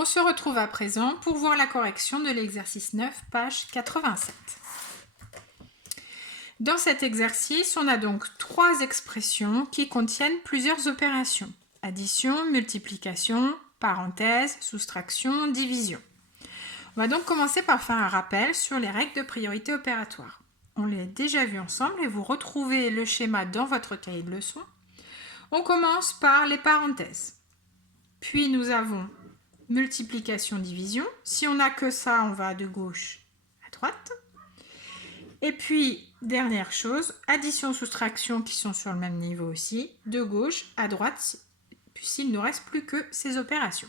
On se retrouve à présent pour voir la correction de l'exercice 9, page 87. Dans cet exercice, on a donc 3 expressions qui contiennent plusieurs opérations. Addition, multiplication, parenthèse, soustraction, division. On va donc commencer par faire un rappel sur les règles de priorité opératoire. On l'a déjà vu ensemble et vous retrouvez le schéma dans votre cahier de leçon. On commence par les parenthèses. Puis nous avons multiplication, division. Si on n'a que ça, on va de gauche à droite. Et puis, dernière chose, addition, soustraction qui sont sur le même niveau aussi, de gauche à droite, puisqu'il ne nous reste plus que ces opérations.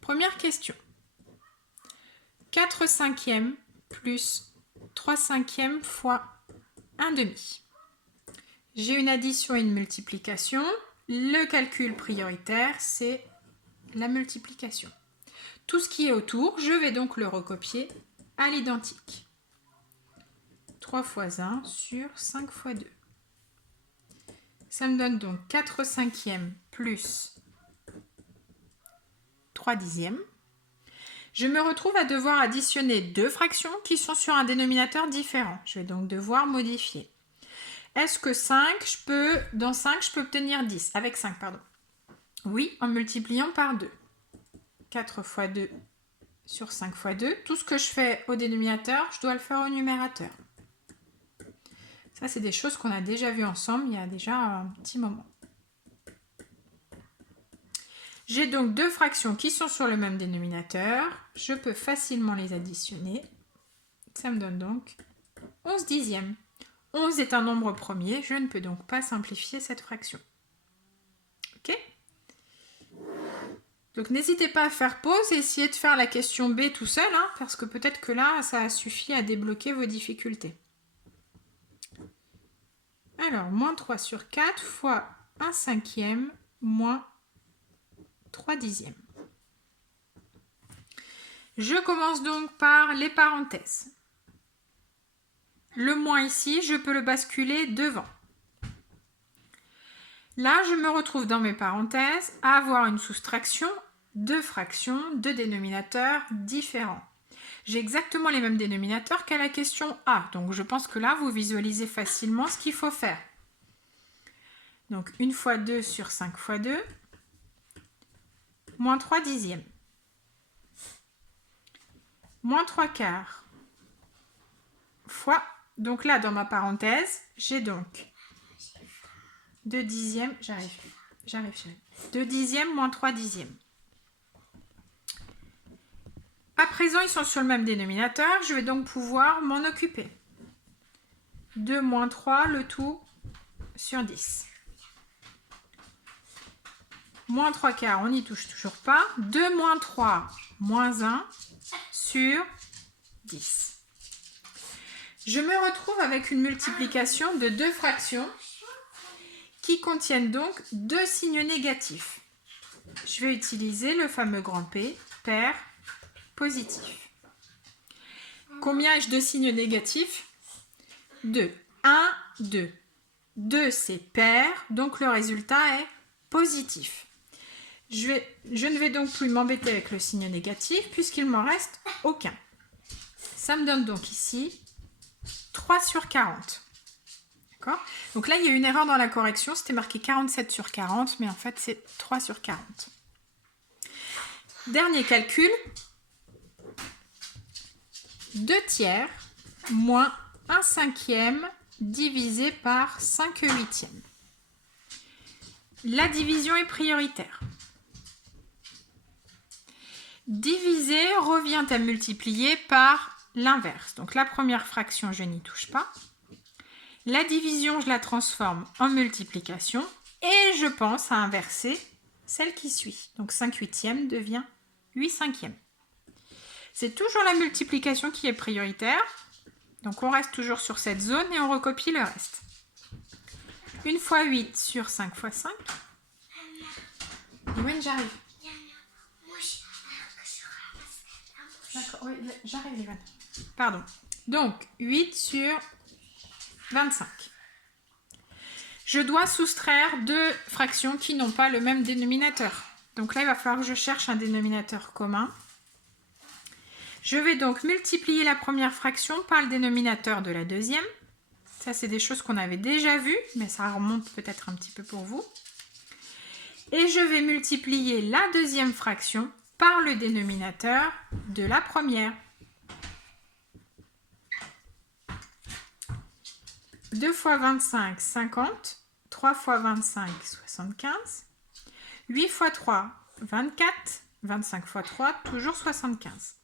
Première question. 4 cinquièmes plus 3 cinquièmes fois 1 demi. J'ai une addition et une multiplication. Le calcul prioritaire, c'est la multiplication. Tout ce qui est autour, je vais donc le recopier à l'identique. 3 fois 1 sur 5 fois 2. Ça me donne donc 4 cinquièmes plus 3 dixièmes. Je me retrouve à devoir additionner 2 fractions qui sont sur un dénominateur différent. Je vais donc devoir modifier. Est-ce que dans 5, je peux obtenir 10 avec 5, pardon. Oui, en multipliant par 2. 4 fois 2 sur 5 fois 2. Tout ce que je fais au dénominateur, je dois le faire au numérateur. Ça, c'est des choses qu'on a déjà vues ensemble il y a déjà un petit moment. J'ai donc 2 fractions qui sont sur le même dénominateur. Je peux facilement les additionner. Ça me donne donc 11 dixièmes. 11 est un nombre premier, je ne peux donc pas simplifier cette fraction. Ok ? Donc n'hésitez pas à faire pause et essayer de faire la question B tout seul, parce que peut-être que là, ça suffit à débloquer vos difficultés. Alors, moins 3 sur 4 fois 1 cinquième moins 3 dixièmes. Je commence donc par les parenthèses. Le moins ici, je peux le basculer devant. Là, je me retrouve dans mes parenthèses à avoir une soustraction de fractions, de dénominateurs différents. J'ai exactement les mêmes dénominateurs qu'à la question A. Donc, je pense que là, vous visualisez facilement ce qu'il faut faire. Donc, 1 fois 2 sur 5 fois 2, moins 3 dixièmes. Moins 3 quarts fois... Donc là, dans ma parenthèse, j'ai donc 2 dixièmes, j'arrive. 2 dixièmes moins 3 dixièmes. À présent, ils sont sur le même dénominateur, je vais donc pouvoir m'en occuper. 2 moins 3, le tout sur 10. Moins 3 quarts, on n'y touche toujours pas. 2 moins 3, moins 1 sur 10. Je me retrouve avec une multiplication de 2 fractions qui contiennent donc 2 signes négatifs. Je vais utiliser le fameux grand P, pair positif. Combien ai-je de signes négatifs ? 2. 1, 2. 2, c'est pair, donc le résultat est positif. Je ne vais donc plus m'embêter avec le signe négatif puisqu'il ne m'en reste aucun. Ça me donne donc ici 3 sur 40. D'accord ? Donc là, il y a une erreur dans la correction. C'était marqué 47 sur 40, mais en fait, c'est 3 sur 40. Dernier calcul. 2 tiers moins 1 cinquième divisé par 5 huitièmes. La division est prioritaire. Diviser revient à multiplier par l'inverse. Donc la première fraction, je n'y touche pas. La division, je la transforme en multiplication et je pense à inverser celle qui suit. Donc 5 huitièmes devient 8 cinquièmes. C'est toujours la multiplication qui est prioritaire. Donc on reste toujours sur cette zone et on recopie le reste. 1 fois 8 sur 5 fois 5. Ewen, j'arrive. D'accord, oui, j'arrive, Ewen. Pardon. Donc 8 sur 25. Je dois soustraire 2 fractions qui n'ont pas le même dénominateur. Donc là, il va falloir que je cherche un dénominateur commun. Je vais donc multiplier la première fraction par le dénominateur de la deuxième. Ça, c'est des choses qu'on avait déjà vues, mais ça remonte peut-être un petit peu pour vous. Et je vais multiplier la deuxième fraction par le dénominateur de la première. 2 fois 25, 50. 3 fois 25, 75. 8 fois 3, 24. 25 fois 3, toujours 75.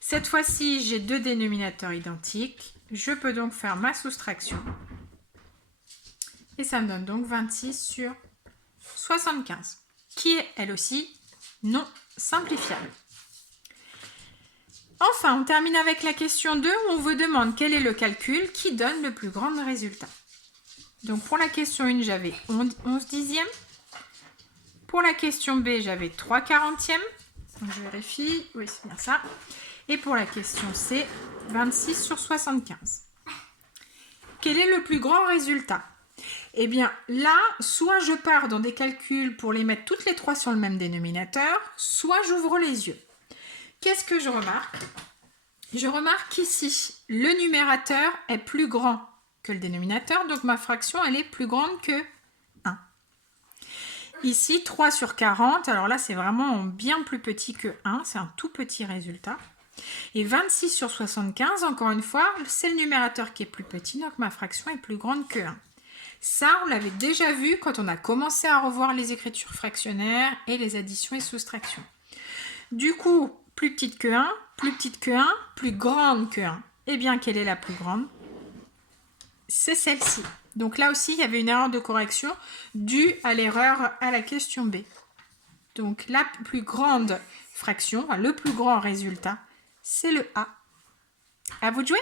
Cette fois-ci, j'ai deux dénominateurs identiques. Je peux donc faire ma soustraction. Et ça me donne donc 26 sur 75, qui est elle aussi non simplifiable. Enfin, on termine avec la question 2 où on vous demande quel est le calcul qui donne le plus grand résultat. Donc pour la question 1, j'avais 11 dixièmes. Pour la question B, j'avais 3 quarantièmes. Donc je vérifie, oui c'est bien ça. Et pour la question C, 26 sur 75. Quel est le plus grand résultat? Eh bien là, soit je pars dans des calculs pour les mettre toutes les trois sur le même dénominateur, soit j'ouvre les yeux. Qu'est-ce que je remarque? Je remarque qu'ici, le numérateur est plus grand que le dénominateur, donc ma fraction, elle est plus grande que 1. Ici, 3 sur 40, alors là, c'est vraiment bien plus petit que 1, c'est un tout petit résultat. Et 26 sur 75, encore une fois, c'est le numérateur qui est plus petit, donc ma fraction est plus grande que 1. Ça, on l'avait déjà vu quand on a commencé à revoir les écritures fractionnaires et les additions et soustractions. Du coup, plus petite que 1, plus petite que 1, plus grande que 1. Eh bien, quelle est la plus grande? C'est celle-ci. Donc là aussi, il y avait une erreur de correction due à l'erreur à la question B. Donc la plus grande fraction, le plus grand résultat, c'est le A. À vous de jouer!